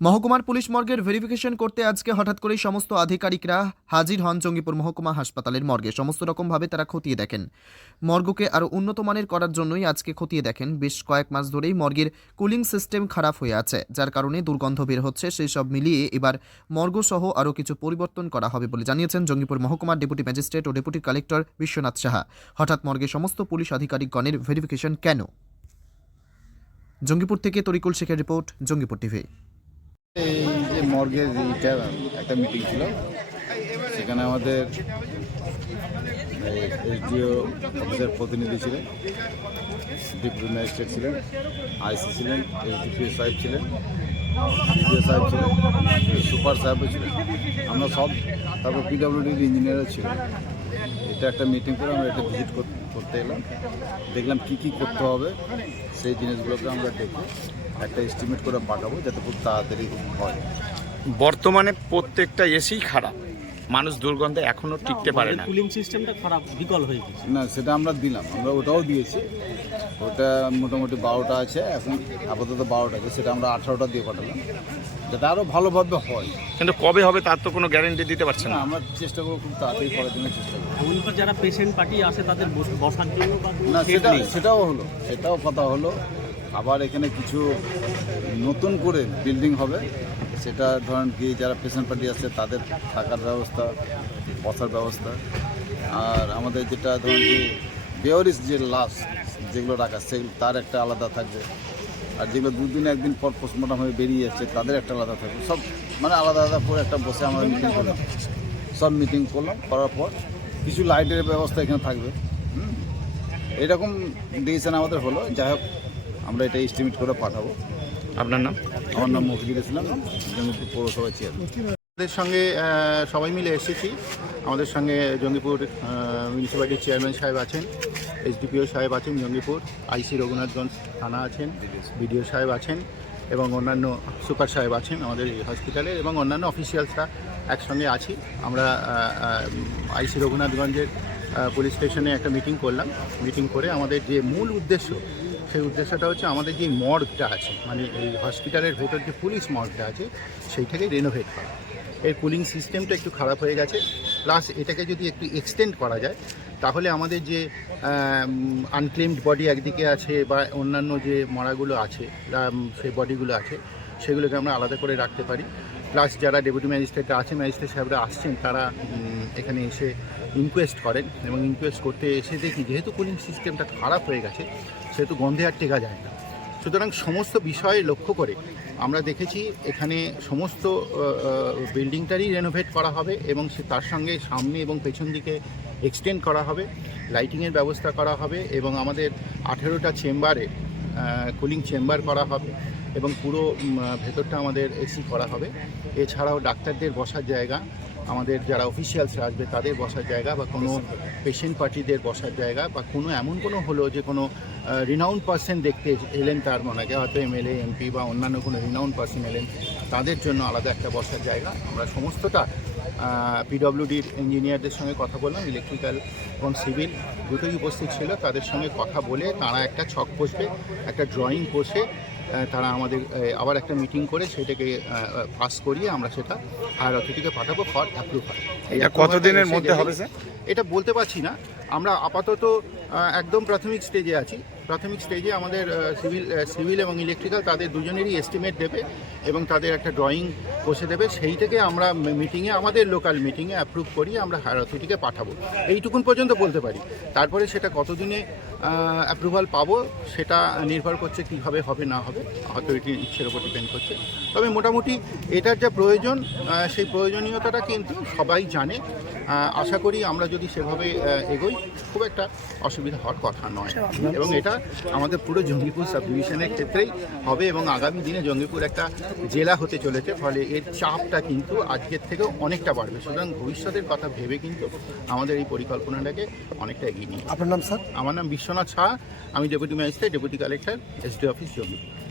মহকুমার police মর্গের verification করতে আজকে হঠাৎ করেই সমস্ত আধিকারিকরা হাজির হন জঙ্গিপুর মহকুমা হাসপাতালের মর্গে। সমস্ত রকমভাবে তারা খতিয়ে দেখেন। মর্গকে আরও উন্নত মানের করার জন্যই আজকে খতিয়ে দেখেন। বেশ কয়েক মাস ধরেই মর্গের কুলিং সিস্টেম খারাপ হয়ে আছে, যার কারণে দুর্গন্ধ বের হচ্ছে। সেই সব মিলিয়ে এবার মর্গ সহ আরও কিছু পরিবর্তন করা হবে বলে জানিয়েছেন জঙ্গিপুর মহকুমার ডেপুটি ম্যাজিস্ট্রেট ও ডেপুটি কালেক্টর বিশ্বনাথ সাহা। হঠাৎ মর্গে সমস্ত পুলিশ আধিকারিকগণের ভেরিফিকেশন কেন? জঙ্গিপুর থেকে তরিকুল শেখের রিপোর্ট, জঙ্গিপুর টিভি। এই যে একটা মিটিং ছিল। সেখানে আমাদের এসডিও অফিসের প্রতিনিধি ছিলেন, ডিপুটি ম্যাজিস্ট্রেট ছিলেন, আইসি ছিলেন, এসডিপিও সাহেব ছিলেন, ডিপিও সাহেব ছিলেন, সুপার সাহেবও ছিলেন। আমরা সব তারপর পিডাব্লিউডির ইঞ্জিনিয়ারও ছিলেন এটা একটা মিটিং করে আমরা এটা ভিজিট করতে এলাম। দেখলাম কি কি করতে হবে, সেই জিনিসগুলোকে আমরা দেখে একটা এস্টিমেট করে পাঠাবো যাতে খুব তাড়াতাড়ি হয়। বর্তমানে প্রত্যেকটা এসিই খারাপ। মানুষ দুর্গন্ধে এখনও টিকতে পারে না। কুলিং সিস্টেমটা খারাপ বিকল হয়ে গেছে। না সেটা আমরা দিলাম আমরা ওটাও দিয়েছি। ওটা মোটামুটি বারোটা আছে এখন আপাতত বারোটা আছে সেটা আমরা আঠারোটা দিয়ে পাঠালাম। যাতে আরও ভালোভাবে হয়। কিন্তু কবে হবে তার তো কোনো গ্যারেন্টি দিতে পারছে না। আমরা চেষ্টা করব খুব তাড়াতাড়ি করার জন্য চেষ্টা করব। যারা পেশেন্ট পার্টি আসে তাদের বস- বসার জন্য না সেটা সেটাও হলো সেটাও কথা হলো। আবার এখানে কিছু নতুন করে বিল্ডিং হবে। সেটা ধরেন কি যারা পেশেন্ট পার্টি আছে, তাদের থাকার ব্যবস্থা বসার ব্যবস্থা। আর আমাদের যেটা ধরেন কি বেওরিস যে লাশ যেগুলো রাখা সেগুলো তার একটা আলাদা থাকবে। আর যেগুলো দুদিন একদিন পর পোস্টমর্টম হয়ে বেরিয়ে যাচ্ছে তাদের একটা আলাদা থাকবে। সব মানে আলাদা আলাদা করে একটা বসে আমরা মিটিং করলাম। সব মিটিং করলাম, করার পর কিছু লাইটের ব্যবস্থা এখানে থাকবে। এরকম ডিসিশন আমাদের হলো। যাই হোক, আমরা এটা এস্টিমেট করে পাঠাবো। আপনার নাম? আমার নাম মফিজুল ইসলাম, জঙ্গিপুর পৌরসভা চেয়ারম্যান আমাদের সঙ্গে সবাই মিলে এসেছি। আমাদের সঙ্গে জঙ্গিপুর মিউনিসিপ্যালিটির চেয়ারম্যান সাহেব আছেন এসডিপিও সাহেব আছেন জঙ্গিপুর আইসি রঘুনাথগঞ্জ থানা আছেন বিডিও সাহেব আছেন, এবং অন্যান্য সুপার সাহেব আছেন আমাদের এই হসপিটালে এবং অন্যান্য অফিসিয়ালসরা একসঙ্গে আছি। আমরা আইসি রঘুনাথগঞ্জের পুলিশ স্টেশনে একটা মিটিং করলাম। মিটিং করে আমাদের যে মূল উদ্দেশ্য সেই উদ্দেশ্যটা হচ্ছে আমাদের যে মর্গটা আছে মানে এই হসপিটালের ভেতর যে পুলিশ মর্গটা আছে সেইটাকে রেনোভেট করা। এর কুলিং সিস্টেমটা একটু খারাপ হয়ে গেছে প্লাস এটাকে যদি একটু এক্সটেন্ড করা যায়, তাহলে আমাদের যে আনক্লেমড বডি একদিকে আছে বা অন্যান্য যে মরাগুলো আছে সেই বডিগুলো আছে, সেগুলোকে আমরা আলাদা করে রাখতে পারি। প্লাস যারা ডেপুটি ম্যাজিস্ট্রেট আছে, ম্যাজিস্ট্রেট সাহেবরা আসছেন, তারা এখানে এসে ইনকোয়েস্ট করেন এবং ইনকোয়েস্ট করতে এসে দেখি যেহেতু কুলিং সিস্টেমটা খারাপ হয়ে গেছে, সেহেতু গন্ধে আর টেকা যায় না। সুতরাং সমস্ত বিষয় লক্ষ্য করে আমরা দেখেছি এখানে সমস্ত বিল্ডিংটারই রেনোভেট করা হবে এবং সে তার সঙ্গে সামনে এবং পেছন দিকে এক্সটেন্ড করা হবে লাইটিংয়ের ব্যবস্থা করা হবে এবং আমাদের আঠেরোটা চেম্বারে কুলিং চেম্বার করা হবে। এবং পুরো ভেতরটা আমাদের এসি করা হবে। এছাড়াও ডাক্তারদের বসার জায়গা আমাদের যারা অফিসিয়ালসরা আসবে তাদের বসার জায়গা বা কোনো পেশেন্ট পার্টিদের বসার জায়গা বা কোনো এমন কোনো হলো যে কোনো রিনাউন্ড পার্সন দেখতে এলেন তার মনে হয়। হয়তো এমএলএ এমপি বা অন্যান্য কোনো রিনাউন্ড পার্সন এলেন তাদের জন্য আলাদা একটা বসার জায়গা। আমরা সমস্তটা পিডব্লিউডির ইঞ্জিনিয়ারদের সঙ্গে কথা বললাম ইলেকট্রিক্যাল এবং সিভিল দুটোই উপস্থিত ছিল। তাদের সঙ্গে কথা বলে তারা একটা ছক কষবে একটা ড্রয়িং আহ, তারা আমাদের আবার একটা মিটিং করে সেটাকে পাস করিয়ে আমরা সেটা হায়ার অথরিটিকে পাঠাবো ফর অ্যাপ্রুভাল এটা কতদিনের মধ্যে হবে স্যার? এটা বলতে পারছি না। আমরা আপাতত একদম প্রাথমিক স্টেজে আছি। প্রাথমিক স্টেজে আমাদের সিভিল সিভিল এবং ইলেকট্রিক্যাল তাদের দুজনেরই এস্টিমেট দেবে এবং তাদের একটা ড্রয়িং বসে দেবে। সেই থেকে আমরা মিটিংয়ে আমাদের লোকাল মিটিংয়ে অ্যাপ্রুভ করিয়ে আমরা হায়ার অথরিটিকে পাঠাবো। এইটুকুন পর্যন্ত বলতে পারি। তারপরে সেটা কতদিনে অ্যাপ্রুভাল পাবো সেটা নির্ভর করছে কীভাবে হবে না হবে। অথরিটির ইচ্ছের ওপর ডিপেন্ড করছে। তবে মোটামুটি এটার যা প্রয়োজন সেই প্রয়োজনীয়তাটা কিন্তু সবাই জানে। আশা করি আমরা যদি সেভাবে এগোই খুব একটা অসুবিধা হওয়ার কথা নয়। এবং এটা আমাদের পুরো জঙ্গিপুর সাব ডিভিশনের ক্ষেত্রেই হবে এবং আগামী দিনে জঙ্গিপুর একটা জেলা হতে চলেছে। ফলে এর চাপটা কিন্তু আজকের থেকেও অনেকটা বাড়বে। সুতরাং ভবিষ্যতের কথা ভেবে কিন্তু আমাদের এই পরিকল্পনাটাকে অনেকটা এগিয়ে নিয়ে আপনার নাম স্যার? আমার নাম বিশ্বনাথ শাহ আমি deputy magistrate deputy collector S D office Jangipur